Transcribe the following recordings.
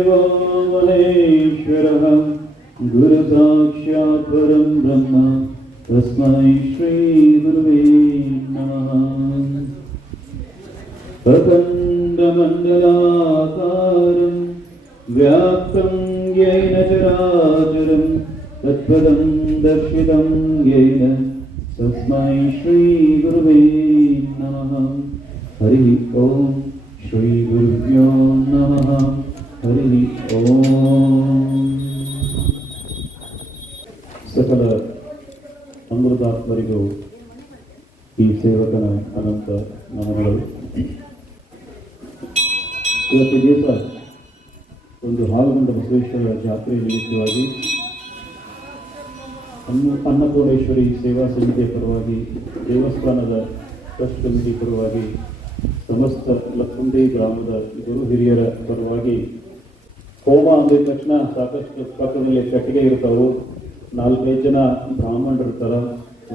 गुरुदेवो महेश्वरः गुरु साक्षात् परं ब्रह्म तस्मै श्रीगुरुवे नमः। अखण्डमण्डलाकारं व्याप्तं येन चराचरं तत्पदं दर्शितं येन तस्मै श्रीगुरुवे नमः। हरिः ॐ श्रीगुरुभ्यो नमः। ಹರಿಲಿ ಓಂ. ಸಕಲ ಅಮೃತಾತ್ಮರಿಗೂ ಈ ಸೇವಕನ ಅನಂತ ನಮನಗಳು. ಇವತ್ತು ದಿವಸ ಒಂದು ಹಾಲುಗೊಂಡ ಬಸವೇಶ್ವರ ಜಾತ್ರೆಯ ನಿಮಿತ್ತವಾಗಿ ಅನ್ನ ಅನ್ನಪೂರ್ಣೇಶ್ವರಿ ಸೇವಾ ಸಮಿತಿಯ ಪರವಾಗಿ, ದೇವಸ್ಥಾನದ ಟ್ರಸ್ಟ್ ಕಮಿಟಿ ಪರವಾಗಿ, ಸಮಸ್ತ ಲಕ್ಕುಂಡಿ ಗ್ರಾಮದ ಗುರು ಹಿರಿಯರ ಪರವಾಗಿ ಹೋಮ ಅಂದಿದ ತಕ್ಷಣ ಸಾಕಷ್ಟು ಪಕ್ಕದಲ್ಲಿ ಕಟ್ಟಿಗೆ ಇರ್ತಾವೆ. ನಾಲ್ಕೈದು ಜನ ಬ್ರಾಹ್ಮಣರು ಇರ್ತಾರ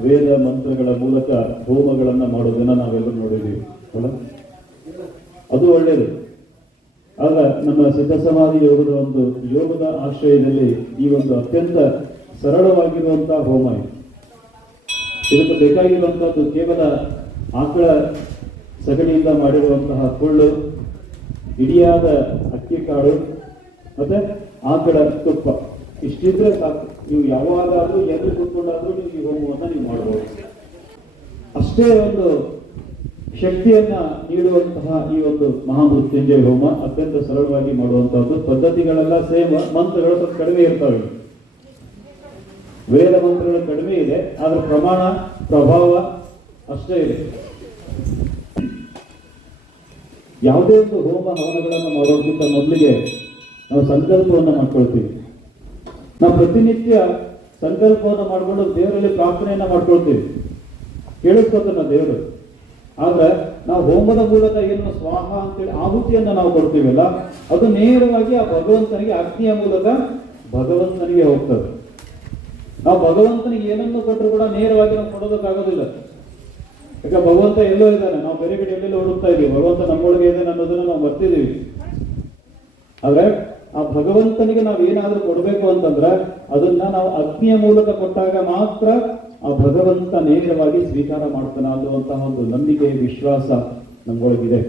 ವೇದ ಮಂತ್ರಗಳ ಮೂಲಕ ಹೋಮಗಳನ್ನ ಮಾಡೋದನ್ನ ನಾವೆಲ್ಲರೂ ನೋಡಿದ್ದೀವಿ ಅಲ್ಲ? ಅದು ಒಳ್ಳೆಯದು ಆಗ ನಮ್ಮ ಸಿದ್ಧ ಸಮಾಧಿ ಯೋಗದ ಒಂದು ಯೋಗದ ಆಶ್ರಯದಲ್ಲಿ ಈ ಒಂದು ಅತ್ಯಂತ ಸರಳವಾಗಿರುವಂತಹ ಹೋಮ ಇದು. ಇದಕ್ಕೆ ಬೇಕಾಗಿರುವಂತಹದ್ದು ಕೇವಲ ಆಕಳ ಸಗಣಿಯಿಂದ ಮಾಡಿರುವಂತಹ ಕೊಳ್ಳು ಇಡಿಯಾದ ಅಕ್ಕಿ ಕಾಳು ಮತ್ತೆ ಆಕಳ ತುಪ್ಪ. ಇಷ್ಟಿದ್ರೆ ಸಾಕು. ನೀವು ಯಾವಾಗಾದ್ರೂ ಎಲ್ಲಿ ಕೂತ್ಕೊಂಡಾದ್ರೂ ನೀವು ಈ ಹೋಮವನ್ನ ನೀವು ಮಾಡಬಹುದು ಅಷ್ಟೇ ಒಂದು ಶಕ್ತಿಯನ್ನ ನೀಡುವಂತಹ ಈ ಒಂದು ಮಹಾಮೃತ್ಯುಂಜಯ ಹೋಮ ಅತ್ಯಂತ ಸರಳವಾಗಿ ಮಾಡುವಂತಹದ್ದು. ಪದ್ಧತಿಗಳೆಲ್ಲ ಸೇಮ್, ಮಂತ್ರಗಳು ಸ್ವಲ್ಪ ಕಡಿಮೆ ಇರ್ತವೆ. ವೇದ ಮಂತ್ರಗಳು ಕಡಿಮೆ ಇದೆ ಅದರ ಪ್ರಮಾಣ, ಪ್ರಭಾವ ಅಷ್ಟೇ ಇದೆ. ಯಾವುದೇ ಒಂದು ಹೋಮ ಹವನಗಳನ್ನು ಮಾಡೋದಕ್ಕಿಂತ ಮೊದಲಿಗೆ ನಾವು ಸಂಕಲ್ಪವನ್ನು ಮಾಡ್ಕೊಳ್ತೀವಿ. ನಾವು ಪ್ರತಿನಿತ್ಯ ಸಂಕಲ್ಪವನ್ನು ಮಾಡಿಕೊಂಡು ದೇವರಲ್ಲಿ ಪ್ರಾರ್ಥನೆಯನ್ನ ಮಾಡ್ಕೊಳ್ತೀವಿ. ಕೇಳಿಸ್ಕೊತಾನ ದೇವರು? ಆದ್ರೆ ನಾವು ಹೋಮದ ಮೂಲಕ ಏನು ಸ್ವಾಹ ಅಂತೇಳಿ ಆಹುತಿಯನ್ನು ನಾವು ಕೊಡ್ತೀವಲ್ಲ, ಅದು ನೇರವಾಗಿ ಆ ಭಗವಂತನಿಗೆ ಅಗ್ನಿಯ ಮೂಲಕ ಭಗವಂತನಿಗೆ ಹೋಗ್ತದೆ. ನಾವು ಭಗವಂತನಿಗೆ ಏನನ್ನು ಕೊಟ್ಟರು ಕೂಡ ನೇರವಾಗಿ ನಾವು ಕೊಡೋದಕ್ಕಾಗೋದಿಲ್ಲ. ಯಾಕೆ ಭಗವಂತ ಎಲ್ಲೋ ಇದ್ದಾನೆ, ನಾವು ಬೇರೆ ಕಡೆ ಎಲ್ಲೆಲ್ಲೋ ಹುಡುಕ್ತಾ ಇದೀವಿ. ಭಗವಂತ ನಮ್ಮೊಳಗೆ ಇದೆ ಅನ್ನೋದನ್ನ ನಾವು ಬರ್ತಿದ್ದೀವಿ ಆದ್ರೆ ಆ ಭಗವಂತನಿಗೆ ನಾವು ಏನಾದ್ರೂ ಕೊಡಬೇಕು ಅಂತಂದ್ರೆ ಅದನ್ನ ನಾವು ಅಗ್ನಿಯ ಮೂಲಕ ಕೊಟ್ಟಾಗ ಮಾತ್ರ ಆ ಭಗವಂತ ನೇರವಾಗಿ ಸ್ವೀಕಾರ ಮಾಡ್ತಾನೆ ಅನ್ನುವಂತಹ ಒಂದು ನಂಬಿಕೆ, ವಿಶ್ವಾಸ ನಮ್ಗೊಳಗಿದೆ.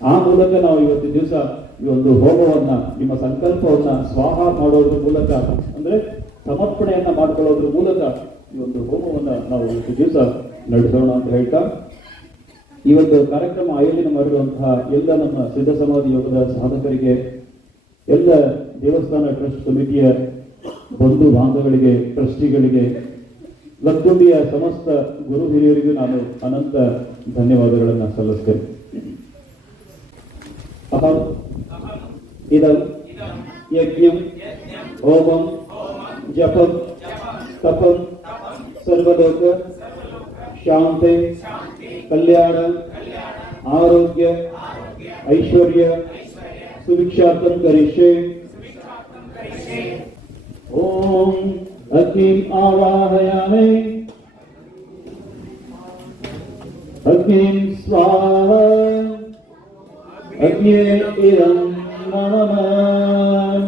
ಆ ಮೂಲಕ ನಾವು ಇವತ್ತು ದಿವಸ ಈ ಒಂದು ಹೋಮವನ್ನ, ನಿಮ್ಮ ಸಂಕಲ್ಪವನ್ನ, ಸ್ವಾಹ ಮಾಡೋದ್ರ ಮೂಲಕ ಅಂದ್ರೆ ಸಮರ್ಪಣೆಯನ್ನ ಮಾಡ್ಕೊಳ್ಳೋದ್ರ ಮೂಲಕ ಈ ಒಂದು ಹೋಮವನ್ನ ನಾವು ಇವತ್ತು ದಿವಸ ನಡೆಸೋಣ ಅಂತ ಹೇಳ್ತಾ, ಈ ಒಂದು ಕಾರ್ಯಕ್ರಮ ಆಯೋಜನೆ ಮಾಡಿರುವಂತಹ ಎಲ್ಲ ನಮ್ಮ ಸಿದ್ಧ ಸಮಾಧಿ ಯೋಗದ ಸಾಧಕರಿಗೆ ಎಲ್ಲ ದೇವಸ್ಥಾನ ಟ್ರಸ್ಟ್ ಸಮಿತಿಯ ಬಂಧು ಬಾಂಧವಗಳಿಗೆ ಟ್ರಸ್ಟಿಗಳಿಗೆ, ಲಕ್ಕುಂಡಿಯ ಸಮಸ್ತ ಗುರು ಹಿರಿಯರಿಗೂ ನಾನು ಅನಂತ ಧನ್ಯವಾದಗಳನ್ನು ಸಲ್ಲಿಸ್ತೇನೆ. ಅಹಂ ಇದಂ, ಯಜ್ಞಂ, ಹೋಮಂ, ಜಪಂ, ತಪಂ, ಸರ್ವಲೋಕ, ಶಾಂತಿ, ಕಲ್ಯಾಣ, ಆರೋಗ್ಯ, ಐಶ್ವರ್ಯ सुविक्षातम करिष्ये। ओम अग्निम आवाहयामे। अग्निम स्वाहा। अग्नेन इदं मनमान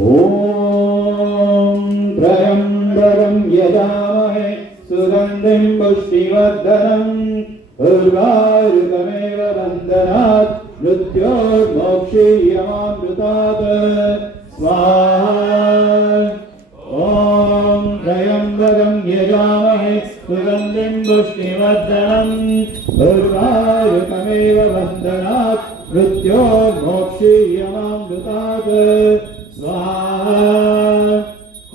ॐ त्रयम्बरं यदामहे सुगन्धिं पुष्टिवर्धनम्। Hırgar meyve benden at, rütyor nokşi yaman rütadı. Svar. Om Rayambagam Yajamahe Sugandim Pushtivardhanam Durvarukamiva Vandhanat Mrityo Mokshiyamam Dutat Svaha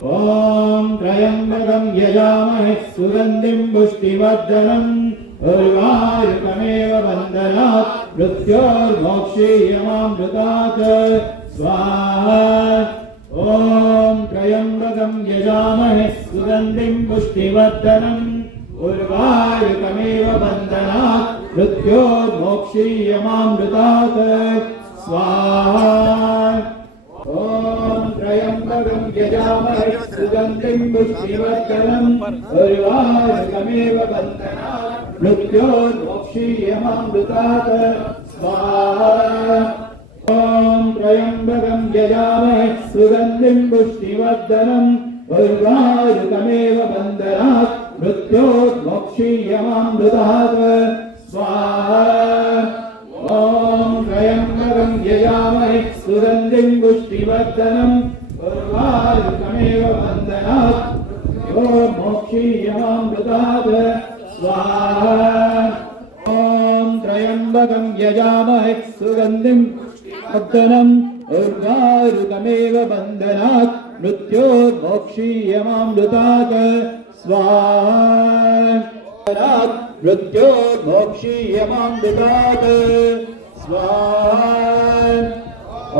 Om Rayambagam Yajamahe Sugandim Pushtivardhanam उर्वायुकमेव बन्धनात् मृत्योर्मोक्षीयमामृता स्वाहा। ॐ त्रयम्बकम् यजामहे सुगन्धिम् पुष्टिवर्धनम् उर्वायुकमेव बन्धनात् मृत्योर्मोक्षीयमामृता च स्वाहा। ॐ त्रयम्बकम् यजामहे सुगन्धिम् पुष्टिवर्धनम् उर्वायुकमेव बन्धनात् मृत्योर्मोक्षीयमामृतात् स्वाहा ॐ त्र्यम्बकं यजामहे सुगन्धिं पुष्टिवर्धनम् उर्वारुकमेव बन्धनात् मृत्योर्मोक्षीयमामृतात् स्वाहा ॐ त्र्यम्बकं यजामहे सुगन्धिं पुष्टिवर्धनम् उर्वारुकमेव बन्धनात् यो मोक्षीयमामृतात् स्वाहा ॐ त्र्यम्बकं यजामहे सुगन्धिं वर्धनम् उर्वारुकमेव बन्धनात् मृत्योर्मोक्षीयमामृतात् स्वाहा मृत्योर्मोक्षीयमामृतात् स्वाहा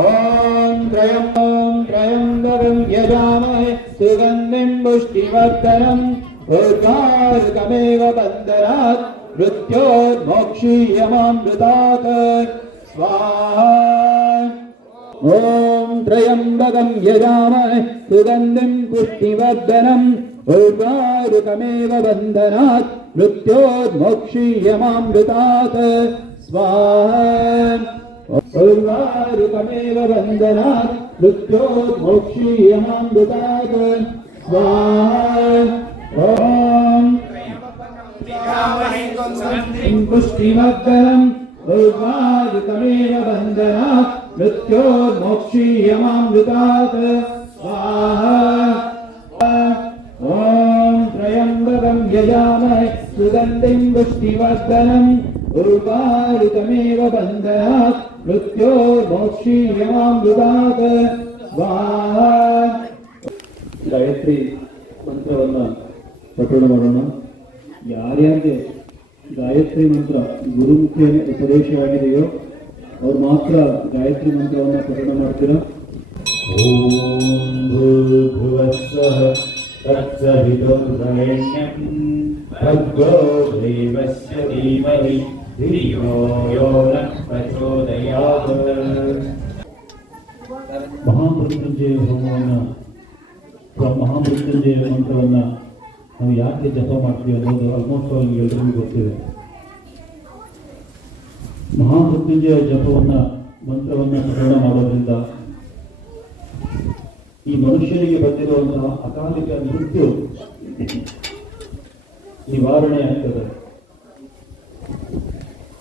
ॐ त्रयं ॐ त्र्यम्बकं यजामहे सुगन्धिं पुष्टिवर्धनम् उर्वारुकमेव बन्धनात् मृत्योर्मोक्षीयमामृतात् स्वाहा। ॐ त्र्यम्बकं यजामहे सुगन्धिं पुष्टिवर्धनम् उर्वारुकमेव बन्धनात् मृत्योर्मोक्षीयमामृतात् स्वाहा। उर्वारुकमेव बन्धनात् मृत्योर्मोक्षीयमामृतात् स्वाहा ஓம் புஷ்டிமக்கரம் दुर्वायुतमेव बन्धना मृत्योर्मोक्षीयमामृतात् स्वाहा ॐ त्रयम्बकं यजामहे सुगन्धिं पुष्टिवर्धनम् उर्वारुकमेव बन्धनात् मृत्योर्मोक्षीयमामृतात् स्वाहा गायत्री मन्त्रवन्न ಪ್ರಕರಣ ಮಾಡೋಣ. ಯಾರ್ಯಾರಿಗೆ ಗಾಯತ್ರಿ ಮಂತ್ರ ಗುರುಮುಖಿ ಉಪದೇಶವಾಗಿದೆಯೋ ಅವ್ರು ಮಾತ್ರ ಗಾಯತ್ರಿ ಮಂತ್ರವನ್ನು ಪ್ರಕರಣ ಮಾಡ್ತೀರಾ? ಮಹಾಮೃತ್ಯುಂಜಯ ಹೋಮವನ್ನು ಮಹಾಮೃತ್ಯುಂಜಯ ಮಂತ್ರವನ್ನ ನಾವು ಯಾಕೆ ಜಪ ಮಾಡ್ತೀವಿ ಅನ್ನೋದು ಆಲ್ಮೋಸ್ಟ್ ಆಲ್ ಎಲ್ರಿಗೂ ಗೊತ್ತಿದೆ. ಮಹಾಮೃತ್ಯುಂಜಯ ಜಪವನ್ನ, ಮಂತ್ರವನ್ನು ಪಠಣ ಮಾಡೋದ್ರಿಂದ ಈ ಮನುಷ್ಯನಿಗೆ ಬಂದಿರುವಂತಹ ಅಕಾಲಿಕ ಮೃತ್ಯು ನಿವಾರಣೆ ಆಗ್ತದೆ.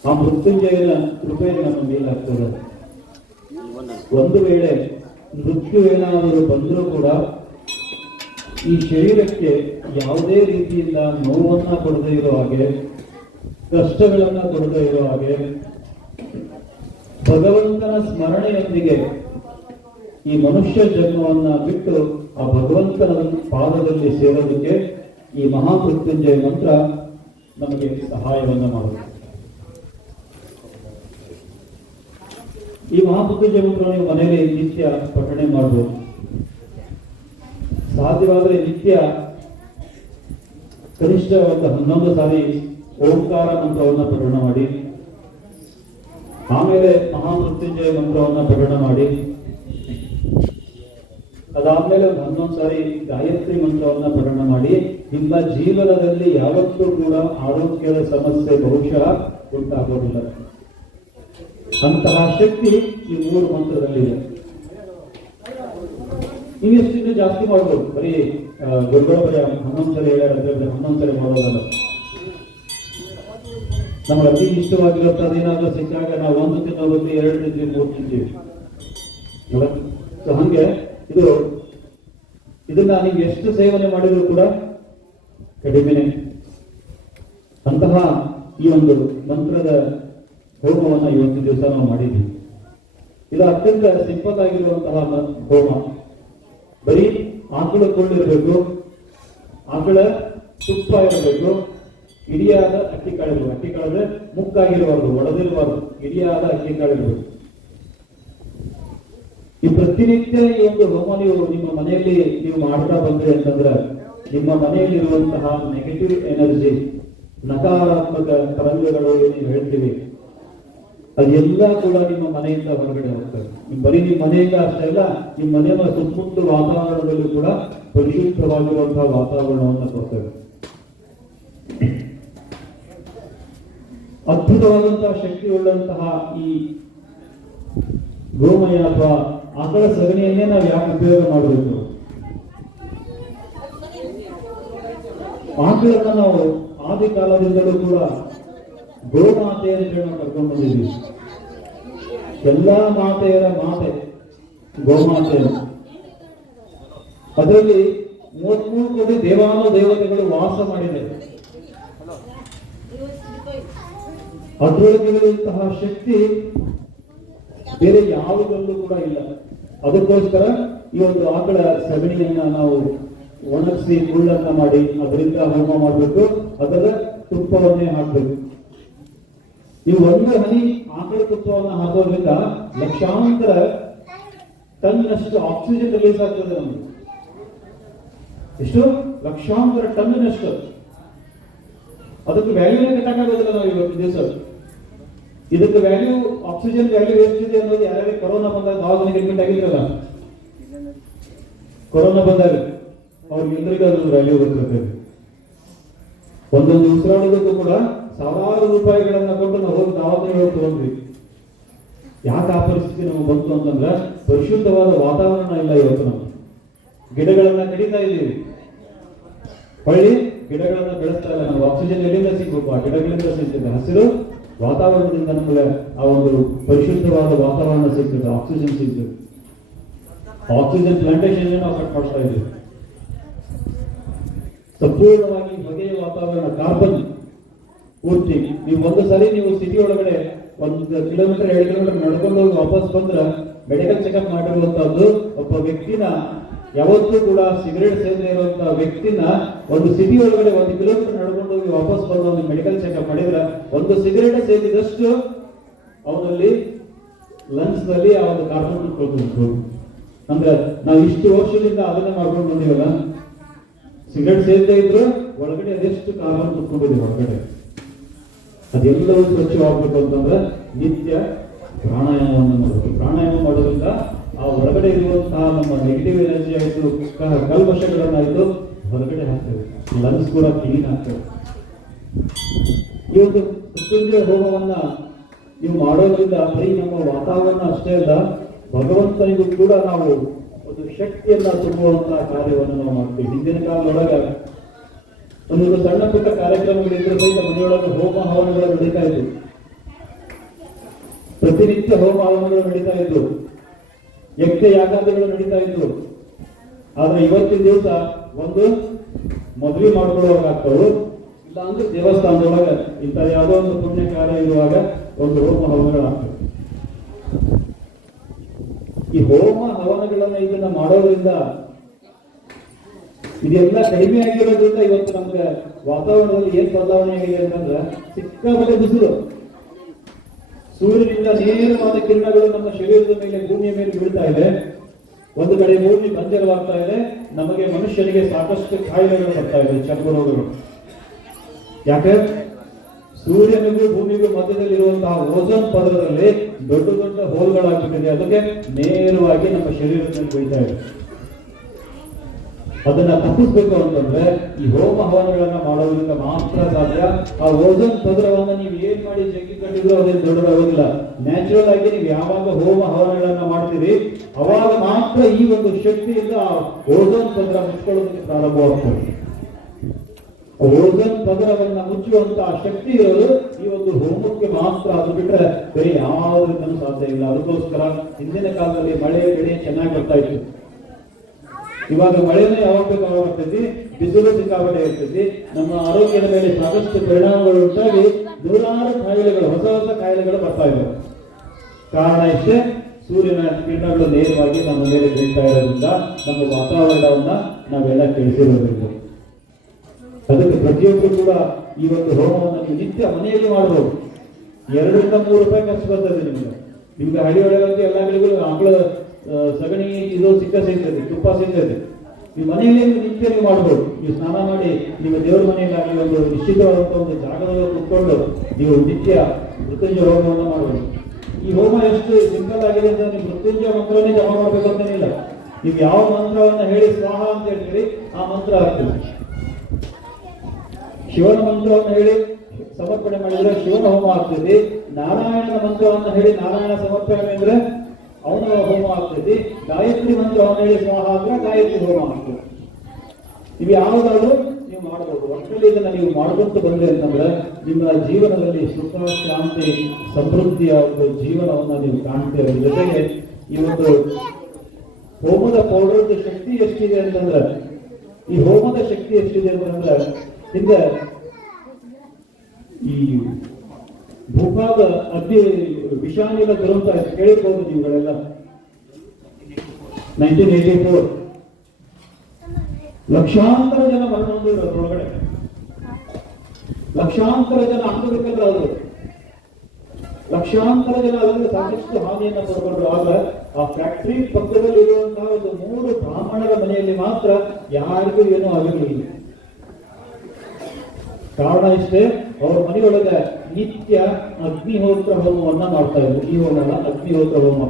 ಆ ಮೃತ್ಯುಂಜಯನ ಕೃಪೆ ನಮ್ಮ ಮೇಲಾಗ್ತದೆ. ಒಂದು ವೇಳೆ ಮೃತ್ಯು ಏನಾದರೂ ಬಂದರೂ ಕೂಡ ಈ ಶರೀರಕ್ಕೆ ಯಾವುದೇ ರೀತಿಯಿಂದ ನೋವನ್ನು ಕೊಡದೇ ಇರೋ ಹಾಗೆ, ಕಷ್ಟಗಳನ್ನು ಕೊಡದೇ ಇರೋ ಹಾಗೆ, ಭಗವಂತನ ಸ್ಮರಣೆಯೊಂದಿಗೆ ಈ ಮನುಷ್ಯ ಜನ್ಮವನ್ನು ಬಿಟ್ಟು ಆ ಭಗವಂತನ ಪಾದದಲ್ಲಿ ಸೇರೋದಕ್ಕೆ ಈ ಮಹಾಮೃತ್ಯುಂಜಯ ಮಂತ್ರ ನಮಗೆ ಸಹಾಯವನ್ನು ಮಾಡುತ್ತೆ. ಈ ಮಹಾಮೃತ್ಯುಂಜಯ ಮಂತ್ರ ನೀವು ಮನೆಯಲ್ಲಿ ನಿತ್ಯ ಪಠಣೆ ಮಾಡಬಹುದು ಸಾಧ್ಯವಾದರೆ ನಿತ್ಯ ಕನಿಷ್ಠ ಒಂದು ಹನ್ನೊಂದು ಸಾರಿ ಓಂಕಾರ ಮಂತ್ರವನ್ನು ಪಠಣ ಮಾಡಿ. ಆಮೇಲೆ ಮಹಾಮೃತ್ಯುಂಜಯ ಮಂತ್ರವನ್ನು ಪಠಣ ಮಾಡಿ. ಅದಾದ್ಮೇಲೆ ಒಂದು ಹನ್ನೊಂದು ಸಾರಿ ಗಾಯತ್ರಿ ಮಂತ್ರವನ್ನ ಪಠಣ ಮಾಡಿ. ನಿಮ್ಮ ಜೀವನದಲ್ಲಿ ಯಾವತ್ತೂ ಕೂಡ ಆರೋಗ್ಯದ ಸಮಸ್ಯೆ ಬಹುಶಃ ಉಂಟಾಗೋದಿಲ್ಲ. ಅಂತಹ ಶಕ್ತಿ ಈ ಮೂರು ಮಂತ್ರದಲ್ಲಿದೆ. ಇನ್ನೆಷ್ಟಿನ್ನು ಜಾಸ್ತಿ ಮಾಡ್ಬೋದು. ಬರೀ ಗುರುಗಳ ಬರೀ ಹನ್ನೊಂದು ಸಲ ಹೇಳ್ಯಾರಂದ್ರೆ ಬರೀ ಹನ್ನೊಂದು ಸಲ ಮಾಡೋದಲ್ಲ. ನಮ್ಗೆ ಅತಿ ಇಷ್ಟವಾಗಿರುವಂತ ಅದೇನಾದ್ರೂ ಸಿಕ್ಕಾಗ ನಾವು ಒಂದು ತಿನ್ನೋ ಬದಲು ಎರಡು ತಿಂತೀವಿ ಮೂರು ತಿಂತೀವಿ ಸೊ ಹಂಗೆ ಇದು, ಇದನ್ನ ನೀವು ಎಷ್ಟು ಸೇವನೆ ಮಾಡಿದ್ರು ಕೂಡ ಕಡಿಮೆನೆ. ಅಂತಹ ಈ ಒಂದು ಮಂತ್ರದ ಹೋಮವನ್ನ ಇವತ್ತು ದಿವಸ ನಾವು ಮಾಡಿದ್ವಿ ಇದು ಅತ್ಯಂತ ಸಿಂಪಲ್ ಆಗಿರುವಂತಹ ಹೋಮ. ಬರೀ ಆಕಳ ಕೊಂಡಿರಬೇಕು ಆಕಳ ತುಪ್ಪ ಇರಬೇಕು. ಇಡಿಯಾದ ಅಕ್ಕಿ ಕಾಳಿರ್ಬೇಕು ಅಕ್ಕಿ ಕಾಳಿದ್ರೆ ಮುಕ್ಕಾಗಿರಬಾರ್ದು, ಒಡೆದಿರಬಾರ್ದು. ಇಡಿಯಾದ ಅಕ್ಕಿ ಕಾಳಿರ್ಬೇಕು ಈ ಪ್ರತಿನಿತ್ಯ ಈ ಒಂದು ಹೋಮ ನಿಮ್ಮ ಮನೆಯಲ್ಲಿ ನೀವು ಮಾಡ್ತಾ ಬಂದ್ರಿ ಅಂತಂದ್ರೆ, ನಿಮ್ಮ ಮನೆಯಲ್ಲಿರುವಂತಹ ನೆಗೆಟಿವ್ ಎನರ್ಜಿ ನಕಾರಾತ್ಮಕ ತರಂಗಗಳು ನೀವು ಹೇಳ್ತೀವಿ ಅದೆಲ್ಲ ಕೂಡ ನಿಮ್ಮ ಮನೆಯಿಂದ ಹೊರಗಡೆ ಹೋಗ್ತದೆ. ಬರೀ ನಿಮ್ಮ ಮನೆಯಿಂದ ಅಷ್ಟೇ ಅಲ್ಲ ನಿಮ್ಮ ಮನೆಯ ಸುತ್ತಮುತ್ತ ವಾತಾವರಣದಲ್ಲೂ ಕೂಡ ಪರಿಶುದ್ಧವಾಗಿರುವಂತಹ ವಾತಾವರಣವನ್ನು ಕೊಡ್ತೇವೆ ಅದ್ಭುತವಾದಂತಹ ಶಕ್ತಿ ಉಳ್ಳಂತಹ ಈ ಗೋಮಯ ಅಥವಾ ಆಕಳ ಸಗಣಿಯನ್ನೇ ನಾವು ಯಾಕೆ ಉಪಯೋಗ ಮಾಡಬೇಕು? ಆಕಳನ್ನ ನಾವು ಆದಿ ಕಾಲದಿಂದಲೂ ಕೂಡ ಗೋಮಾತೆ ಅಂತ ಜೀವನ ಕರ್ಕೊಂಡು ಬಂದಿದ್ದೀವಿ ಎಲ್ಲಾ ಮಾತೆಯರ ಮಾತೆ ಗೋಮಾತೆ ಅದರಲ್ಲಿ ಮೂವತ್ಮೂರು ಕೋಟಿ ದೇವಾನು ದೇವತೆಗಳು ವಾಸ ಮಾಡಿದ್ದಾರೆ ಅದರೊಳಗಿರುವಂತಹ ಶಕ್ತಿ ಬೇರೆ ಯಾವುದರಲ್ಲೂ ಕೂಡ ಇಲ್ಲ. ಅದಕ್ಕೋಸ್ಕರ ಈ ಒಂದು ಆಕಳ ಸಗಣಿಯನ್ನ ನಾವು ಒಣಗಿಸಿ ಮುಳ್ಳನ್ನ ಮಾಡಿ ಅದರಿಂದ ಹೋಮ ಮಾಡಬೇಕು. ಅದರ ತುಪ್ಪವನ್ನೇ ಹಾಕಬೇಕು. ಈ ಒಂದು ಹನಿ ಆಕಳ ಹಾಕೋದ್ರಿಂದ ಲಕ್ಷಾಂತರ ಟನ್ನಷ್ಟು ಆಕ್ಸಿಜನ್ ರಿಲೀಸ್ ಆಗ್ತದೆ ನಮಗೆ. ಎಷ್ಟು? ಲಕ್ಷಾಂತರ ಟನ್ನಷ್ಟು ಅದಕ್ಕೆ ವ್ಯಾಲ್ಯೂನೇ ಕಟ್ಟಕ್ಕಾಗೋದಿಲ್ಲ ನಾವು ಇವತ್ತು ದಿವಸ. ಇದಕ್ಕೆ ವ್ಯಾಲ್ಯೂ ಆಕ್ಸಿಜನ್ ವ್ಯಾಲ್ಯೂ ಎಷ್ಟಿದೆ ಅನ್ನೋದು ಯಾರ್ಯಾರಿಗೆ ಕೊರೋನಾ ಬಂದಾಗ ನಾವು ಅಡ್ಮಿಟ್ ಆಗಿದ್ರಲ್ಲ? ಕೊರೋನಾ ಬಂದಾಗ ಅವ್ರಿಗೆಲ್ಲರಿಗೂ ಅದೊಂದು ವ್ಯಾಲ್ಯೂ ಗೊತ್ತಿರ್ತದೆ ಒಂದೊಂದು ಉಸಿರಾಡೋದಕ್ಕೂ ಕೂಡ ಸಾವಿರಾರು ರೂಪಾಯಿಗಳನ್ನ ಕೊಟ್ಟು ನಾವು ಹೋಗಿ ದವಾಖಾನೆಗಳು ತಗೊಂಡ್ವಿ ಯಾಕೆ ಆ ಪರಿಸ್ಥಿತಿ ನಮಗೆ ಬಂತು ಅಂತಂದ್ರೆ ಪರಿಶುದ್ಧವಾದ ವಾತಾವರಣ ಇಲ್ಲ ಇವತ್ತು ನಾವು ಗಿಡಗಳನ್ನ ಕಡಿತಾ ಇದ್ದೀವಿ. ಹೊಳ್ಳಿ, ಗಿಡಗಳನ್ನ ಬೆಳೆಸ್ತಾ ಇಲ್ಲ. ನಾವು ಆಕ್ಸಿಜನ್ ಎಲ್ಲಿಂದ ಸಿಗ್ಬೇಕು? ಆ ಗಿಡಗಳಿಂದ ಸಿಗ್ತದೆ. ಹಸಿರು ವಾತಾವರಣದಿಂದ ನಮಗೆ ಆ ಒಂದು ಪರಿಶುದ್ಧವಾದ ವಾತಾವರಣ ಸಿಗ್ತದೆ. ಆಕ್ಸಿಜನ್ ಸಿಗ್ತದೆ. ಆಕ್ಸಿಜನ್ ಪ್ಲಾಂಟೇಶನ್ ನಾವು ಕಟ್ ಮಾಡ್ತಾ ಇದ್ದೀವಿ? ಸಂಪೂರ್ಣವಾಗಿ ಹೊಗೆಯ ವಾತಾವರಣ ಕಾರ್ಬನ್ ಪೂರ್ತಿ ನೀವು ಒಂದು ಸರಿ ನೀವು ಸಿಟಿ ಒಳಗಡೆ ಒಂದು ಕಿಲೋಮೀಟರ್ ಎರಡು ಕಿಲೋಮೀಟರ್ ನಡ್ಕೊಂಡು ಹೋಗಿ ವಾಪಸ್ ಬಂದ್ರೆ ಮೆಡಿಕಲ್ ಚೆಕಪ್ ಮಾಡಿರುವಂತಹದ್ದು ಒಬ್ಬ ವ್ಯಕ್ತಿನ ಯಾವತ್ತೂ ಕೂಡ ಸಿಗರೇಟ್ ಸೇವನೆ ಇರುವಂತಹ ವ್ಯಕ್ತಿನ ಒಂದು ಸಿಟಿ ಒಳಗಡೆ ಒಂದು ಕಿಲೋಮೀಟರ್ ನಡ್ಕೊಂಡು ಹೋಗಿ ವಾಪಸ್ ಬಂದ ಒಂದು ಮೆಡಿಕಲ್ ಚೆಕಪ್ ಮಾಡಿದ್ರೆ ಒಂದು ಸಿಗರೇಟ್ ಸೇವಿದಷ್ಟು ಅವನಲ್ಲಿ ಲಂಗ್ಸ್ನಲ್ಲಿ ಆ ಒಂದು ಕಾರ್ಬನ್ ಕೊಟ್ಟು ಅಂದ್ರೆ ನಾವು ಇಷ್ಟು ವರ್ಷದಿಂದ ಅದನ್ನೇ ಮಾಡ್ಕೊಂಡು ಬಂದಿವಲ್ಲ ಸಿಗರೇಟ್ ಸೇದದೇ ಇದ್ರು ಒಳಗಡೆ ಅದೆಷ್ಟು ಕಾರ್ಬನ್ ಕುತ್ಕೊಂಡಿದೆ ಒಳಗಡೆ ಅದೆಲ್ಲವೂ ಸ್ವಚ್ಛವಾಗಬೇಕು ಅಂತಂದ್ರೆ ನಿತ್ಯ ಪ್ರಾಣಾಯಾಮವನ್ನು ಮಾಡಬೇಕು. ಪ್ರಾಣಾಯಾಮ ಮಾಡೋದ್ರಿಂದ ಆ ಹೊರಗಡೆ ಇರುವಂತಹ ನಮ್ಮ ನೆಗೆಟಿವ್ ಎನರ್ಜಿ ಆಯಿತು ಕಲ್ಮಶಗಳನ್ನಾಯಿತು ಹೊರಗಡೆ ಹಾಕ್ತೇವೆ. ಲಂಗ್ಸ್ ಕೂಡ ಕ್ಲೀನ್ ಆಗ್ತೇವೆ ಒಂದು ಮೃತ್ಯುಂಜಯ ಹೋಮವನ್ನ ನೀವು ಮಾಡೋದ್ರಿಂದ ಬರೀ ನಮ್ಮ ವಾತಾವರಣ ಅಷ್ಟೇ ಅಲ್ಲ, ಭಗವಂತನಿಗೂ ಕೂಡ ನಾವು ಒಂದು ಶಕ್ತಿಯನ್ನ ತುಂಬುವಂತಹ ಕಾರ್ಯವನ್ನು ನಾವು ಮಾಡ್ತೀವಿ. ಹಿಂದಿನ ಕಾಲದೊಳಗೆ ಒಂದೊಂದು ಸಣ್ಣ ಪುಟ್ಟ ಕಾರ್ಯಕ್ರಮಗಳಿದ್ರೆ ಸಹಿತ ಮನೆಯೊಳಗೆ ಹೋಮ ಹವನಗಳು ನಡೀತಾ ಇದ್ವು. ಪ್ರತಿನಿತ್ಯ ಹೋಮ ಹವನಗಳು ನಡೀತಾ ಇದ್ವು. ಯಕ್ಷ ಯಾಗಾದಿಗಳು ನಡೀತಾ ಇದ್ವು. ಆದ್ರೆ ಇವತ್ತಿನ ದಿವಸ ಒಂದು ಮದುವೆ ಮಾಡ್ಕೊಳ್ಳುವಾಗ ಆಗ್ತಾವು ಇಲ್ಲ ಅಂದ್ರೆ ದೇವಸ್ಥಾನದೊಳಗೆ ಇಂಥ ಯಾವುದೋ ಒಂದು ಪುಣ್ಯ ಕಾರ್ಯ ಇರುವಾಗ ಒಂದು ಹೋಮ ಹವನಗಳು ಆಗ್ತವೆ. ಈ ಹೋಮ ಹವನಗಳನ್ನ ಇದನ್ನ ಮಾಡೋದ್ರಿಂದ ಇದೆಲ್ಲ ಕಡಿಮೆ ಆಗಿರೋದ್ರಿಂದ ಇವತ್ತು ನಮ್ಗೆ ವಾತಾವರಣದಲ್ಲಿ ಏನ್ ಬದಲಾವಣೆ ಆಗಿದೆ ಅಂತಂದ್ರೆ ಸಿಕ್ಕಾಪಟ್ಟೆ ಬಿಸಿಲು. ಸೂರ್ಯನಿಂದ ನೇರವಾದ ಕಿರಣಗಳು ನಮ್ಮ ಶರೀರದ ಮೇಲೆ, ಭೂಮಿಯ ಮೇಲೆ ಬೀಳ್ತಾ ಇದೆ. ಒಂದು ಕಡೆ ಭೂಮಿ ಬಂಜರವಾಗ್ತಾ ಇದೆ. ನಮಗೆ ಮನುಷ್ಯನಿಗೆ ಸಾಕಷ್ಟು ಕಾಯಿಲೆಗಳು ಬರ್ತಾ ಇದೆ, ಚರ್ಮ ರೋಗಗಳು. ಯಾಕೆ? ಸೂರ್ಯನಿಗೂ ಭೂಮಿಗೂ ಮಧ್ಯದಲ್ಲಿರುವಂತಹ ಓಜನ್ ಪದರದಲ್ಲಿ ದೊಡ್ಡ ದೊಡ್ಡ ಹೋಲ್ಗಳಾಗ್ಬಿಟ್ಟಿದೆ. ಅದಕ್ಕೆ ನೇರವಾಗಿ ನಮ್ಮ ಶರೀರದಲ್ಲಿ ಬೀಳ್ತಾ ಇದೆ. ಅದನ್ನ ತಪ್ಪಿಸ್ಬೇಕು ಅಂತಂದ್ರೆ ಈ ಹೋಮ ಹವನಗಳನ್ನ ಮಾಡೋದ್ರಿಂದ ಮಾತ್ರ ಸಾಧ್ಯ. ಆ ಓಜನ್ ಪದರವನ್ನ ನೀವು ಏನ್ ಮಾಡಿ ಜಗ್ಗಿ ಕಟ್ಟಿದ್ರು ಅದೇನು ದೊಡ್ಡದಾಗೋದಿಲ್ಲ. ನ್ಯಾಚುರಲ್ ಆಗಿ ನೀವು ಯಾವಾಗ ಹೋಮ ಹವನಗಳನ್ನ ಮಾಡ್ತೀರಿ, ಅವಾಗ ಮಾತ್ರ ಈ ಒಂದು ಶಕ್ತಿಯಿಂದ ಆ ಓಜನ್ ಪದರ ಮುಚ್ಕೊಳ್ಳೋದಕ್ಕೆ ಪ್ರಾರಂಭವಾಗ್ತದೆ ಓಜನ್ ಪದರವನ್ನ ಮುಚ್ಚುವಂತ ಶಕ್ತಿ ಇರೋದು ಈ ಒಂದು ಹೋಮಕ್ಕೆ ಮಾತ್ರ. ಅದು ಬಿಟ್ರೆ ಬೇರೆ ಯಾವುದರಿಂದಲೂ ಸಾಧ್ಯ ಇಲ್ಲ. ಅದಕ್ಕೋಸ್ಕರ ಹಿಂದಿನ ಕಾಲದಲ್ಲಿ ಮಳೆ, ಬೆಳೆ ಚೆನ್ನಾಗಿ ಬರ್ತಾ ಇತ್ತು. ಇವಾಗ ಮಳೆನೂ ಯಾವಾಗ ಬೇಕಾವಾಗ ಬರ್ತೈತಿ? ಬಿಸಿಲು ಸಿಕ್ಕಾಪಟ್ಟೆ ಇರ್ತೈತಿ. ನಮ್ಮ ಆರೋಗ್ಯದ ಮೇಲೆ ಸಾಕಷ್ಟು ಪರಿಣಾಮಗಳು ಉಂಟಾಗಿ ನೂರಾರು ಕಾಯಿಲೆಗಳು, ಹೊಸ ಹೊಸ ಕಾಯಿಲೆಗಳು ಬರ್ತಾ ಇದ್ದಾವೆ ಕಾರಣ ಇಷ್ಟೇ, ಸೂರ್ಯನ ಕಿರಣಗಳು ನೇರವಾಗಿ ನಮ್ಮ ಮೇಲೆ ಬೀಳ್ತಾ ಇರೋದ್ರಿಂದ ನಮ್ಮ ವಾತಾವರಣವನ್ನ ನಾವೆಲ್ಲ ಕೆಡಿಸಿರೋದ್ರಿಂದ ಅದಕ್ಕೆ ಪ್ರತಿಯೊಬ್ಬರು ಕೂಡ ಈ ಒಂದು ಹೋಮವನ್ನು ನಿತ್ಯ ಮನೆಯಲ್ಲಿ ಮಾಡಬಹುದು ಎರಡರಿಂದ ಮೂರು ರೂಪಾಯಿ ಖರ್ಚು ಬರ್ತದೆ ನಿಮಗೆ. ನಿಮ್ಗೆ ಹಳ್ಳಿ ಒಳಗಂತೂ ಎಲ್ಲ ಗಿಡಗಳು ಆಕಳ ಸಗಣಿ, ಇದು ಸಿಕ್ಕ ಸಿಗ್ತದೆ ತುಪ್ಪ ಸಿಗ್ತದೆ ನೀವು ಮನೆಯಲ್ಲಿ ನಿತ್ಯ ನೀವು ಮಾಡ್ಬೋದು. ನೀವು ಸ್ನಾನ ಮಾಡಿ, ನಿಮ್ಮ ದೇವರ ಮನೆಯಲ್ಲಾಗಲಿ ಒಂದು ನಿಶ್ಚಿತವಾದಂಥ ಒಂದು ಜಾಗದಲ್ಲಿ ಕುತ್ಕೊಂಡು ನೀವು ನಿತ್ಯ ಮೃತ್ಯುಂಜಯ ಹೋಮವನ್ನು ಮಾಡ್ಬೋದು. ಈ ಹೋಮ ಎಷ್ಟು ಸಿಂಪಲ್ ಆಗಿದೆ ಅಂತ ನೀವು ಮೃತ್ಯುಂಜಯ ಮಂತ್ರವನ್ನೇ ಜಪ ಮಾಡ್ಬೇಕಂತೇನಿಲ್ಲ ನೀವು ಯಾವ ಮಂತ್ರವನ್ನ ಹೇಳಿ ಸ್ವಾಹ ಅಂತ ಹೇಳ್ತೀರಿ, ಆ ಮಂತ್ರ ಆಗ್ತದೆ. ಶಿವನ ಮಂತ್ರವನ್ನು ಹೇಳಿ ಸಮರ್ಪಣೆ ಮಾಡಿದ್ರೆ ಶಿವನ ಹೋಮ ಆಗ್ತದೆ. ನಾರಾಯಣ ಮಂತ್ರವನ್ನು ಹೇಳಿ ನಾರಾಯಣ ಸಮರ್ಪಣೆ ಮಾಡಿದ್ರೆ ಅವನ ಹೋಮ ಆಗ್ತದೆ ಗಾಯತ್ರಿ ಮಂತ್ರ ಹೇಳಿ ಸ್ವಾಹ ಅಂದ್ರೆ ಗಾಯತ್ರಿ ಹೋಮ ಆಗ್ತದೆ. ಇವು ಯಾವುದಾದ್ರು ನೀವು ಮಾಡಬಹುದು ಒಟ್ಟಲ್ಲಿ ಇದನ್ನ ನೀವು ಮಾಡ್ಕೊಂತ ಬಂದ್ರೆ ಅಂತಂದ್ರೆ ನಿಮ್ಮ ಜೀವನದಲ್ಲಿ ಸುಖ, ಶಾಂತಿ ಸಮೃದ್ಧಿಯ ಒಂದು ಜೀವನವನ್ನ ನೀವು ಕಾಣ್ತೀರ. ಜೊತೆಗೆ ಈ ಒಂದು ಹೋಮದ ಪೌಡರದ ಶಕ್ತಿ ಎಷ್ಟಿದೆ ಅಂತಂದ್ರೆ, ಈ ಹೋಮದ ಶಕ್ತಿ ಎಷ್ಟಿದೆ ಅಂತಂದ್ರೆ, ಹಿಂದೆ ಈ ಭೂಪಾದ ಅತಿ ವಿಷಾನಿಲ ಗ್ರಂಥ ಕೇಳಿರ್ಬೋದು ನೀವುಗಳೆಲ್ಲ. ನೈನ್ಟೀನ್ ಏಟಿ ಫೋರ್ ಲಕ್ಷಾಂತರ ಜನ ಮರಣ ಹೊಂದಿದ್ರು ಅದ್ರೊಳಗಡೆ. ಲಕ್ಷಾಂತರ ಜನ ಅಂಗವಿಕಲರಾದರು ಲಕ್ಷಾಂತರ ಜನ ಅದರಲ್ಲಿ ಸಾಕಷ್ಟು ಹಾನಿಯನ್ನ ಪಡ್ಕೊಂಡ್ರು. ಆಗ ಆ ಫ್ಯಾಕ್ಟರಿ ಪಕ್ಕದಲ್ಲಿ ಇರುವಂತಹ ಒಂದು ಮೂರು ಬ್ರಾಹ್ಮಣರ ಮನೆಯಲ್ಲಿ ಮಾತ್ರ ಯಾರಿಗೂ ಏನೂ ಆಗಿರಲಿಲ್ಲ ಕಾರಣ ಇಷ್ಟೇ, ಅವ್ರ ಮನೆಯೊಳಗೆ ನಿತ್ಯ ಅಗ್ನಿಹೋತ್ರ ಹೋಮವನ್ನ ಮಾಡ್ತಾ ಇದ್ರು. ಈ ಹೋಮಲ್ಲ ಅಗ್ನಿಹೋತ್ರ ಹೋಮ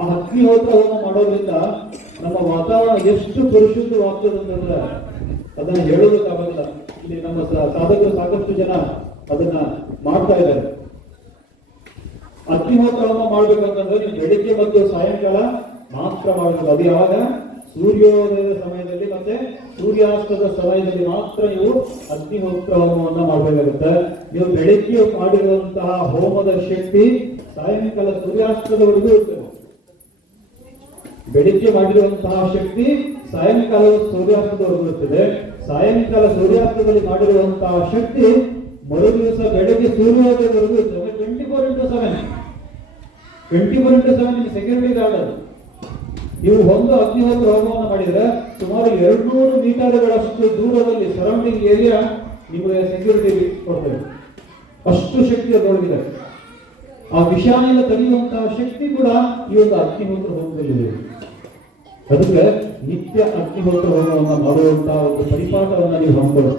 ಆ ಅಗ್ನಿಹೋತ್ರ ಹೋಮ ಮಾಡೋದ್ರಿಂದ ನಮ್ಮ ವಾತಾವರಣ ಎಷ್ಟು ಪರಿಶುದ್ಧವಾಗ್ತದೆ ಅಂತಂದ್ರೆ ಅದನ್ನ ಹೇಳೋದಕ್ಕಾಗಲ್ಲ. ಇಲ್ಲಿ ನಮ್ಮ ಸಾಧಕರು ಸಾಕಷ್ಟು ಜನ ಅದನ್ನ ಮಾಡ್ತಾ ಇದ್ದಾರೆ. ಅಗ್ನಿಹೋತ್ರ ಹೋಮ ಮಾಡ್ಬೇಕಂತಂದ್ರೆ ಬೆಳಿಗ್ಗೆ ಮತ್ತು ಸಾಯಂಕಾಲ ಮಾತ್ರ ಮಾಡಬೇಕು. ಅದು ಯಾವಾಗ? ಸೂರ್ಯೋದಯದ ಸಮಯದಲ್ಲಿ ಮತ್ತೆ ಸೂರ್ಯಾಸ್ತದ ಸಮಯದಲ್ಲಿ ಮಾತ್ರ ನೀವು ಅಗ್ನಿಹೋತ್ರ ಹೋಮವನ್ನು ಮಾಡಬೇಕಾಗುತ್ತೆ. ನೀವು ಬೆಳಿಗ್ಗೆ ಮಾಡಿರುವಂತಹ ಹೋಮದ ಶಕ್ತಿ ಸಾಯಂಕಾಲ ಸೂರ್ಯಾಸ್ತದವರೆಗೂ ಇರುತ್ತೆ. ಬೆಳಿಗ್ಗೆ ಮಾಡಿರುವಂತಹ ಶಕ್ತಿ ಸಾಯಂಕಾಲ ಸೂರ್ಯಾಸ್ತದವರೆಗೂ ಇರುತ್ತದೆ. ಸಾಯಂಕಾಲ ಸೂರ್ಯಾಸ್ತದಲ್ಲಿ ಮಾಡಿರುವಂತಹ ಶಕ್ತಿ ಮರು ದಿವಸ ಬೆಳಗ್ಗೆ ಸೂರ್ಯೋದಯದವರೆಗೂ ಇರ್ತದೆ twenty four into seven twenty four into seven security guard ನೀವು ಒಂದು ಅಗ್ನಿಹೋತ್ರ ಹೋಮವನ್ನು ಮಾಡಿದರೆ ಸುಮಾರು ಎರಡ್ನೂರು ಮೀಟರ್ಗಳಷ್ಟು ದೂರದಲ್ಲಿ ಸರೌಂಡಿಂಗ್ ಏರಿಯಾ ನಿಮಗೆ ಸೆಕ್ಯೂರಿಟಿ ಕೊಡ್ತೇವೆ. ಅಷ್ಟು ಶಕ್ತಿ ಅದರೊಳಗಿದೆ ಆ ವಿಷಾನೆಲ್ಲ ತಡೆಯುವಂತಹ ಶಕ್ತಿ ಕೂಡ ಈ ಒಂದು ಅಗ್ನಿಹೋತ್ರ ಹೋಮದಲ್ಲಿದೆ. ಅದಕ್ಕೆ ನಿತ್ಯ ಅಗ್ನಿಹೋತ್ರ ಹೋಮವನ್ನು ಮಾಡುವಂತಹ ಒಂದು ಪರಿಪಾಠವನ್ನು ನೀವು ಹಮ್ಮಿಕೊಳ್ಳಿ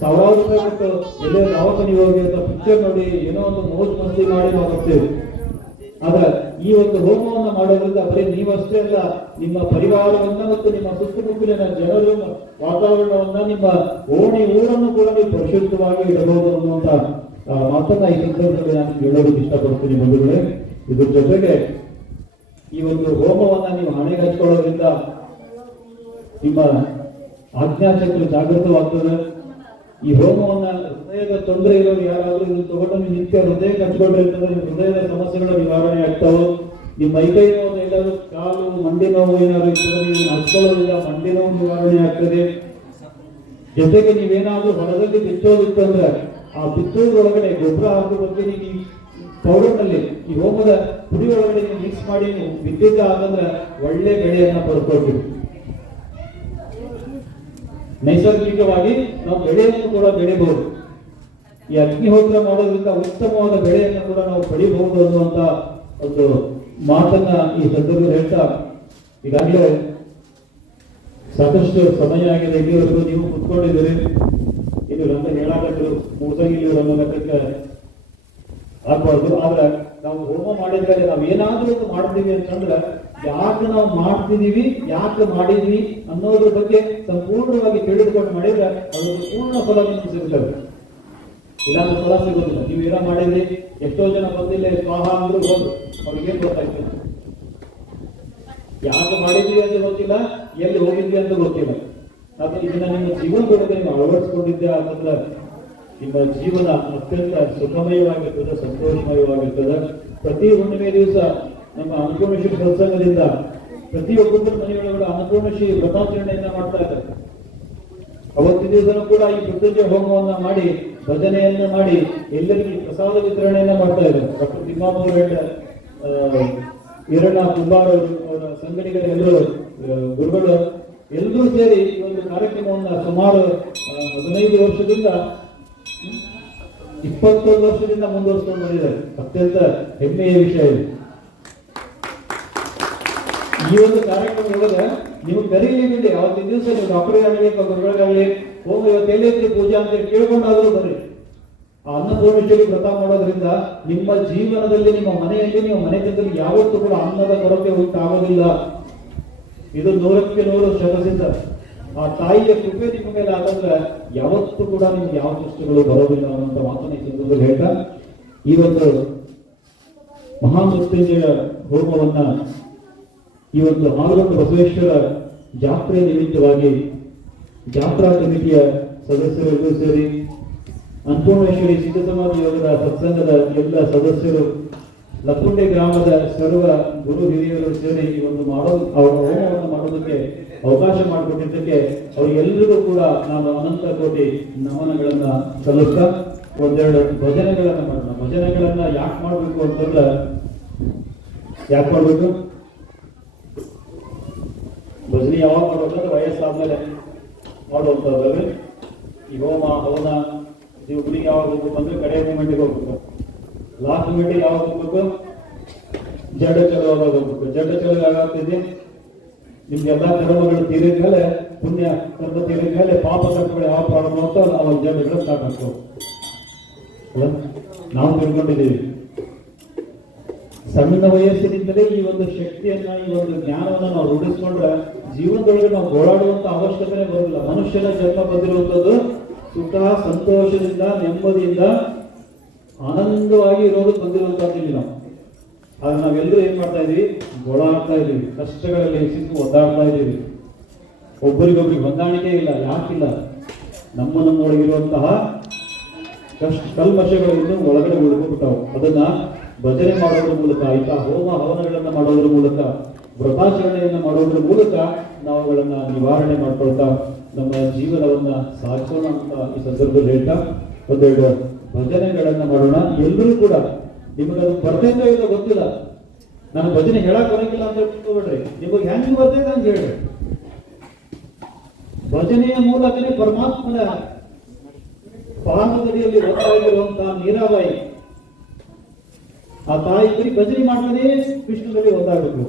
ಸಾವಿರಾರು ರೂಪಾಯಿ ಕೊಟ್ಟು ಎಲ್ಲೇ ದವಾಖಾನೆಗೆ ಹೋಗಿ ಅಂತ ಪಿಕ್ಚರ್ ನೋಡಿ ಏನೋ ಒಂದು ಮೋಜ್ ಮಸ್ತಿ ಮಾಡಿ ನಾವು ಬರ್ತೇವೆ ಆದ್ರೆ ಈ ಒಂದು ಹೋಮವನ್ನ ಮಾಡೋದ್ರಿಂದ ಬರೀ ನೀವಷ್ಟೇ ಅಲ್ಲ, ನಿಮ್ಮ ಪರಿವಾರವನ್ನ ಮತ್ತು ನಿಮ್ಮ ಸುತ್ತಮುತ್ತಲಿನ ಜನರು, ವಾತಾವರಣವನ್ನ ನಿಮ್ಮ ಓಣಿ ಊರನ್ನು ಕೂಡ ನೀವು ಪರಿಶುದ್ಧವಾಗಿ ಇಡಬಹುದು ಅನ್ನುವಂತ ಮಾತನ್ನ ಈ ಸಂದರ್ಭದಲ್ಲಿ ನಾನು ಹೇಳೋದಕ್ಕೆ ಇಷ್ಟಪಡ್ತೀನಿ ಬಂಧುಗಳೇ. ಇದ್ರ ಜೊತೆಗೆ ಈ ಒಂದು ಹೋಮವನ್ನ ನೀವು ಹಣೆಗೆ ಹಚ್ಕೊಳ್ಳೋದ್ರಿಂದ ನಿಮ್ಮ ಆಜ್ಞಾಚಕ್ರ ಜಾಗೃತವಾಗ್ತದೆ. ಈ ಹೋಮವನ್ನ, ಹೃದಯದ ತೊಂದರೆ ಇರೋರು ಯಾರಾದ್ರೂ ಇದು ತಗೊಂಡು ನೀವು ನಿತ್ಯ ಹೃದಯ ಕಚ್ಕೊಂಡ್ರೆ ನಿಮ್ಮ ಹೃದಯದ ಸಮಸ್ಯೆಗಳ ನಿವಾರಣೆ ಆಗ್ತಾವೆ? ನಿಮ್ಮ ಮೈಕೈ ನೋವು ಎಲ್ಲಾದ್ರೂ ಕಾಲು, ಮಂಡಿ ನೋವು ಏನಾದ್ರು ಇರ್ತದೆ ನೀವು ಹಚ್ಕೊಳ್ಳೋದಿಲ್ಲ ಮಂಡಿ ನೋವು ನಿವಾರಣೆ ಆಗ್ತದೆ. ಜೊತೆಗೆ ನೀವೇನಾದ್ರೂ ಹೊಲದಲ್ಲಿ ಬಿತ್ತೋದಿತ್ತಂದ್ರೆ ಆ ಬಿತ್ತೋದ್ರೊಳಗಡೆ ಗೊಬ್ಬರ ಹಾಕೋ ಬಗ್ಗೆ ನೀವು ಪೌಡರ್ನಲ್ಲಿ. ಈ ಹೋಮದ ಪುಡಿ ಒಳಗಡೆ ಮಿಕ್ಸ್ ಮಾಡಿ ನೀವು ಬಿದ್ದಿದ್ದ ಆಗಂದ್ರೆ ಒಳ್ಳೆ ಬೆಳೆಯನ್ನ ಪಡ್ಕೊಳ್ತೀವಿ ನೈಸರ್ಗಿಕವಾಗಿ ನಾವು ಬೆಳೆಯನ್ನು ಕೂಡ ಬೆಳಿಬಹುದು. ಈ ಅಗ್ನಿಹೋತ್ರ ಮಾಡೋದ್ರಿಂದ ಉತ್ತಮವಾದ ಬೆಳೆಯನ್ನು ಕೂಡ ನಾವು ಪಡಿಬಹುದು ಅನ್ನುವಂತ ಒಂದು ಮಾತನ್ನ ಈ ಸಂದರ್ಭದಲ್ಲಿ ಹೇಳ್ತಾ ಈಗಾಗಲೇ ಸಾಕಷ್ಟು ಸಮಯ ಆಗಿದೆ. ಇಲ್ಲಿವರೆಗೂ ನೀವು ಕುತ್ಕೊಂಡಿದ್ದೀರಿ. ಇದು ನನ್ನ ಮುಗಿದಾಗಿ ಇಲ್ಲಿ ನಮ್ಮ ಲೆಕ್ಕಕ್ಕೆ ಆಗ್ಬಾರ್ದು ಆದ್ರೆ ನಾವು ಹೋಮ ಮಾಡಿದ್ಮೇಲೆ ನಾವು ಏನಾದ್ರೂ ಒಂದು ಮಾಡ್ತೀವಿ ಅಂತಂದ್ರೆ ಯಾಕೆ ನಾವು ಮಾಡ್ತಿದೀವಿ, ಯಾಕೆ ಮಾಡಿದ್ವಿ ಅನ್ನೋದ್ರ ಬಗ್ಗೆ ಸಂಪೂರ್ಣವಾಗಿ ತಿಳಿದುಕೊಂಡು ಮಾಡಿದ್ರೆ ಅದೊಂದು ಪೂರ್ಣ ಫಲ ನಿಮ್ಗೆ ಸಿಗ್ತದೆ. ಇಲ್ಲಾಂದ್ರೆ ಫಲ ಸಿಗೋದಿಲ್ಲ. ನೀವು ಏನೋ ಮಾಡಿದ್ರಿ, ಎಷ್ಟೋ ಜನ ಬಂದಿಲ್ಲ, ಸ್ವಾಹ ಅಂದ್ರೆ ಹೋದ್ರು. ಅವ್ರಿಗೇನ್ ಗೊತ್ತಾಗ್ತದೆ ಯಾಕೆ ಮಾಡಿದ್ವಿ ಅಂತ ಗೊತ್ತಿಲ್ಲ, ಎಲ್ಲಿ ಹೋಗಿದ್ವಿ ಅಂತ ಗೊತ್ತಿಲ್ಲ. ಅದು ಇದನ್ನ ನಿಮ್ಮ ಜೀವನದೊಳಗೆ ನೀವು ಅಳವಡಿಸ್ಕೊಂಡಿದ್ದೆ ಅಂತಂದ್ರೆ ನಿಮ್ಮ ಜೀವನ ಅತ್ಯಂತ ಸುಖಮಯವಾಗಿರ್ತದೆ, ಸಂತೋಷಮಯವಾಗಿರ್ತದೆ. ಪ್ರತಿ ಹುಣ್ಣಿಮೆ ದಿವಸ ನಮ್ಮ ಅನ್ನಪೂರ್ಣಶ್ರೀ ಸತ್ಸಂಗದಿಂದ ಪ್ರತಿ ಒಬ್ಬೊಬ್ಬರ ಮನೆಯೊಳಗಡೆ ಅನ್ನಪೂರ್ಣಶ್ರೀ ವ್ರತಾಚರಣೆಯನ್ನ ಮಾಡ್ತಾ ಇದ್ದಾರೆ. ಅವತ್ತಿನ ದಿವಸನೂ ಕೂಡ ಈ ಮೃತ್ಯುಂಜಯ ಹೋಮವನ್ನ ಮಾಡಿ, ಭಜನೆಯನ್ನ ಮಾಡಿ, ಎಲ್ಲರಿಗೂ ಪ್ರಸಾದ ವಿತರಣೆಯನ್ನ ಮಾಡ್ತಾ ಇದ್ದಾರೆ. ಡಾಕ್ಟರ್ ತಿಮ್ಮಾಪುರ ಈರಣ್ಣ ಕುಂಬಾರ್ ಅವರು ಸಂಘಟನೆಗಳೆಲ್ಲರೂ ಎಲ್ಲರೂ ಗುರುಗಳು ಎಲ್ಲರೂ ಸೇರಿ ಈ ಒಂದು ಕಾರ್ಯಕ್ರಮವನ್ನ ಸುಮಾರು ಹದಿನೈದು ವರ್ಷದಿಂದ, ಇಪ್ಪತ್ತೊಂದು ವರ್ಷದಿಂದ ಮುಂದುವರಿಸ್ಕೊಂಡು ಬಂದಿದ್ದಾರೆ. ಅತ್ಯಂತ ಹೆಮ್ಮೆಯ ವಿಷಯ ಇದು. ಈ ಒಂದು ಕಾರ್ಯಕ್ರಮದೊಳಗೆ ನೀವು ಕರೀಲಿ ಬಿಡಿ ಅವತ್ತಿನ ದಿವಸ ನೀವು ಅಥವಾ ಗುರುಗಳಿಗಾಗಲಿ ಹೋಗಿ ಇವತ್ತು ಪೂಜೆ ಅಂತ ಕೇಳ್ಕೊಂಡಾದ್ರೂ ಬರ್ರಿ. ಆ ಅನ್ನಪೂರ್ಣೇಶ್ವರಿ ವ್ರತ ಮಾಡೋದ್ರಿಂದ ನಿಮ್ಮ ಜೀವನದಲ್ಲಿ, ನಿಮ್ಮ ಮನೆಯಲ್ಲಿ ನೀವು ಮನೆತನದಲ್ಲಿ ಯಾವತ್ತೂ ಕೂಡ ಅನ್ನದ ಕೊರತೆ ಉಂಟಾಗೋದಿಲ್ಲ ಇದು ನೂರಕ್ಕೆ ನೂರು ಶರಸಿದ್ದ ಆ ತಾಯಿಯ ಕೃಪೆ ನಿಮ್ಮ ಮೇಲೆ ಆದಂದ್ರೆ ಯಾವತ್ತೂ ಕೂಡ ನಿಮ್ಗೆ ಯಾವ ಕಷ್ಟಗಳು ಬರೋದಿಲ್ಲ ಅನ್ನೋಂಥ ಮಾತನ್ನ ಸಂದರ್ಭದಲ್ಲಿ ಹೇಳ್ತಾ, ಈ ಒಂದು ಮಹಾಮೃತ್ಯುಂಜಯ ಹೋಮವನ್ನ ಈ ಒಂದು ಬಸವೇಶ್ವರ ಜಾತ್ರೆ ನಿಮಿತ್ತವಾಗಿ ಜಾತ್ರಾ ಸಮಿತಿಯ ಸದಸ್ಯರೆಲ್ಲರೂ ಸೇರಿ ಅನ್ನಪೂರ್ಣೇಶ್ವರಿ ಸಿದ್ಧ ಸಮಾಜ ಯೋಗದ ಸತ್ಸಂಗದ ಎಲ್ಲ ಸದಸ್ಯರು ಲಕ್ಕುಂಡೆ ಗ್ರಾಮದ ಸರ್ವ ಗುರು ಹಿರಿಯರು ಸೇರಿ ಈ ಒಂದು ಮಾಡೋ ಅವರ ಹೋಮವನ್ನು ಮಾಡೋದಕ್ಕೆ ಅವಕಾಶ ಮಾಡಿಕೊಟ್ಟಿದ್ದಕ್ಕೆ ಅವರಿಗೆಲ್ಲರಿಗೂ ಕೂಡ ನಾನು ಅನಂತ ಕೋಟಿ ನಮನಗಳನ್ನ ಸಲ್ಲಿಸ್ತಾ ಒಂದೆರಡು ಭಜನೆಗಳನ್ನ ಮಾಡೋಣ. ಭಜನೆಗಳನ್ನ ಯಾಕೆ ಮಾಡಬೇಕು ಅಂತಂದ್ರೆ ಯಾಕೆ ಮಾಡಬೇಕು? ಭಜನೆ ಯಾವಾಗ ಮಾಡ್ಬೇಕಂದ್ರೆ ವಯಸ್ಸಾದ್ಮೇಲೆ ಮಾಡುವಂಥದ್ದು ಈ ಹೋಮ, ಹವನ ಹುಡುಗಿ ಯಾವಾಗ ಹೋಗ್ಬೇಕು ಅಂದ್ರೆ ಕಡೆ ಮೂಮೆಂಟಿಗೆ ಹೋಗ್ಬೇಕು. ಲಾಸ್ಟ್ ಮೂಮೆಂಟಿಗೆ ಯಾವಾಗ ಹೋಗ್ಬೇಕು? ಜಡ ಚಲುವಾಗ ಹೋಗ್ಬೇಕು. ಜಡ ಚಲೋ ಯಾವಾಗ್ತಿದೆ ನಿಮ್ಗೆಲ್ಲ ಕರ್ಮಗಳು ತೀರಿದ ಮೇಲೆ, ಪುಣ್ಯ ಕರ್ಮ ತೀರಿದ ಮೇಲೆ ಪಾಪ ಕರ್ಮಗಳು ಯಾವ ಪ್ರಾರಂಭ ಅಂತ ಅವಾಗ ಜಡಗಳು ಸ್ಟಾರ್ಟ್ ಆಗ್ತವೆ? ನಾವು ತಿಳ್ಕೊಂಡಿದ್ದೀವಿ. ಸಣ್ಣ ವಯಸ್ಸಿನಿಂದಲೇ ಈ ಒಂದು ಶಕ್ತಿಯನ್ನ, ಈ ಒಂದು ಜ್ಞಾನವನ್ನ ನಾವು ರೂಢಿಸ್ಕೊಂಡ್ರೆ ಜೀವನದೊಳಗೆ ನಾವು ಓಡಾಡುವಂತ ಅವಶ್ಯಕತೆ ಬರೋದಿಲ್ಲ. ಮನುಷ್ಯನ ಜನ್ಮ ಬಂದಿರುವಂತದ್ದು ಸುಖ, ಸಂತೋಷದಿಂದ, ನೆಮ್ಮದಿಯಿಂದ ಆನಂದವಾಗಿ ಇರೋದು ಬಂದಿರುವಂತದ್ದು ನಾವು. ಆದ್ರೆ ನಾವೆಲ್ಲರೂ ಏನ್ ಮಾಡ್ತಾ ಇದೀವಿ ಗೋಳಾಡ್ತಾ ಇದೀವಿ ಕಷ್ಟಗಳಲ್ಲಿ ಸಿಕ್ಕು ಒದ್ದಾಡ್ತಾ ಇದೀವಿ ಒಬ್ಬರಿಗೊಬ್ರಿಗೆ ಹೊಂದಾಣಿಕೆ ಇಲ್ಲ, ಯಾಕಿಲ್ಲ. ನಮ್ಮ ನಮ್ಮೊಳಗಿರುವಂತಹ ಕಷ್ಟ ಕಲ್ಮಶಗಳು ಒಳಗಡೆ ಉಳ್ಕೊಂಡ್ಬಿಟ್ಟವು ಅದನ್ನ ಭಜನೆ ಮಾಡೋದ್ರ ಮೂಲಕ ಆಯ್ತಾ ಹೋಮ ಹವನಗಳನ್ನ ಮಾಡೋದ್ರ ಮೂಲಕ ವ್ರತಾಚರಣೆಯನ್ನ ಮಾಡೋದ್ರ ಮೂಲಕ ನಾವು ಅವುಗಳನ್ನ ನಿವಾರಣೆ ಮಾಡ್ಕೊಳ್ತಾ ನಮ್ಮ ಜೀವನವನ್ನ ಸಾಕೋಣ ಅಂತ ಈ ಸಂದರ್ಭದಲ್ಲಿ ಹೇಳ್ತಾ ಒಂದೆರಡು ಭಜನೆಗಳನ್ನ ಮಾಡೋಣ. ಎಲ್ಲರೂ ಕೂಡ ನಿಮಗದು ಬರ್ತೈತೋ ಇಲ್ಲ ಗೊತ್ತಿಲ್ಲ. ನಾನು ಭಜನೆ ಹೇಳಕ್ ಬರಂಗಿಲ್ಲ ಅಂತ ತಿಳ್ಕೊಬೇಡ್ರಿ ನಿಮಗೆ ಹೆಂಗ್ ಬರ್ತೈತೆ ಅಂತ ಹೇಳಿ ಭಜನೆಯ ಮೂಲಕನೇ ಪರಮಾತ್ಮನ ಪಾದದಡಿಯಲ್ಲಿ ಒತ್ತಾಗಿರುವಂತಹ ಮೀರಾಬಾಯಿ ಆ ತಾಯಿ ಬರೀ ಭಜನೆ ಮಾಡ್ತಾನೆ ವಿಷ್ಣುದಲ್ಲಿ ಒಂದಾಗಬೇಕು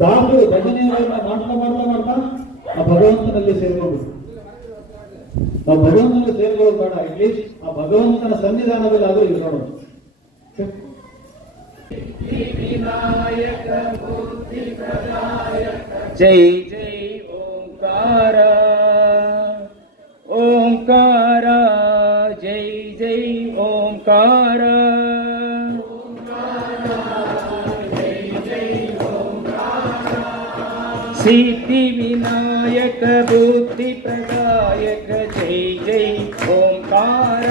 ದಾಸರು ಭಜನೆ ಮಾಡ್ತಾ ಮಾಡ್ತಾ ಮಾಡ್ತಾ ಆ ಭಗವಂತನಲ್ಲಿ ಸೇರ್ಕೊಂಡು. ಆ ಭಗವಂತನ ಸೇರ್ಕೊಳ್ಳೋದು ಬೇಡ ಇಲ್ಲಿ ಆ ಭಗವಂತನ ಸನ್ನಿಧಾನದಲ್ಲಿ ಆದ್ರೂ ನೋಡೋದು. ಜೈ. ಜೈ ಓಂಕಾರ. ಜೈ ಓಂಕಾರ ಸಿದ್ಧಿ ವಿನಾಯಕ ಬುದ್ಧಿ ಪ್ರದಾಯಕ ಜೈ ಜೈ ಓಂಕಾರ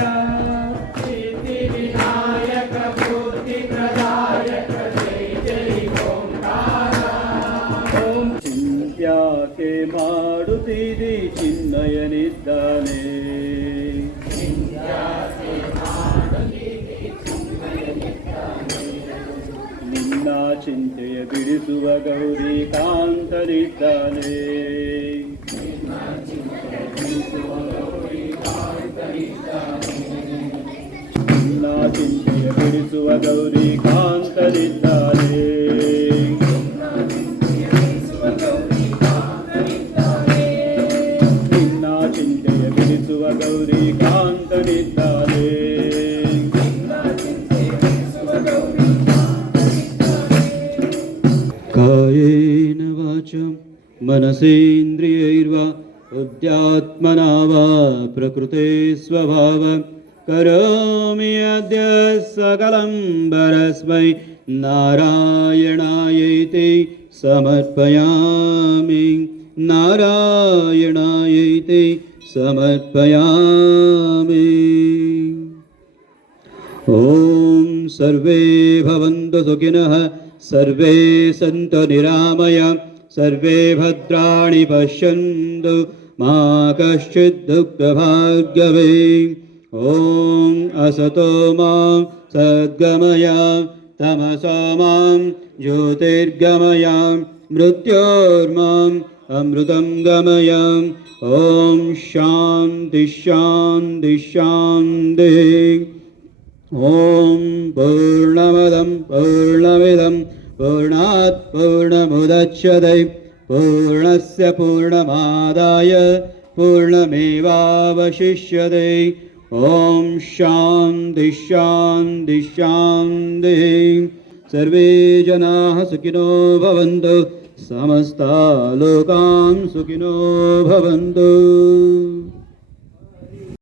ಬಿಡಿಸುವ ಗೌರಿ ಕಾಂತರಿದ್ದಾನೆ ಚಿಂತೆಯ ಬಿಡಿಸುವ ಗೌರಿ ಕಾಂತನಿದ್ದಾನೆ. मनसेन्द्रियैर्वा बुद्ध्यात्मना वा प्रकृते स्वभाव करोमि अद्य सकलं परस्मै नारायणायैते समर्पयामि। नारायणायैते समर्पयामि। ॐ सर्वे भवन्तु सुखिनः सर्वे सन्तु निरामय सर्वे भद्राणि पश्यन्तु मा कश्चित् दुःखभाग्यवे। ॐ असतो मां सद्गमय तमसो मां ज्योतिर्गमय मृत्योर्माम् अमृतं गमय। ॐ शान्ति शान्ति शान्तिः। ॐ पूर्णमदं पूर्णमिदं पूर्णात् पूर्णमुदच्छते पूर्णस्य पूर्णमादाय पूर्णमेवावशिष्यते। ॐ शान्ति शान्ति शान्तिः। सर्वे जनाः सुखिनो भवन्तु। समस्ता लोकान् सुखिनो भवन्तु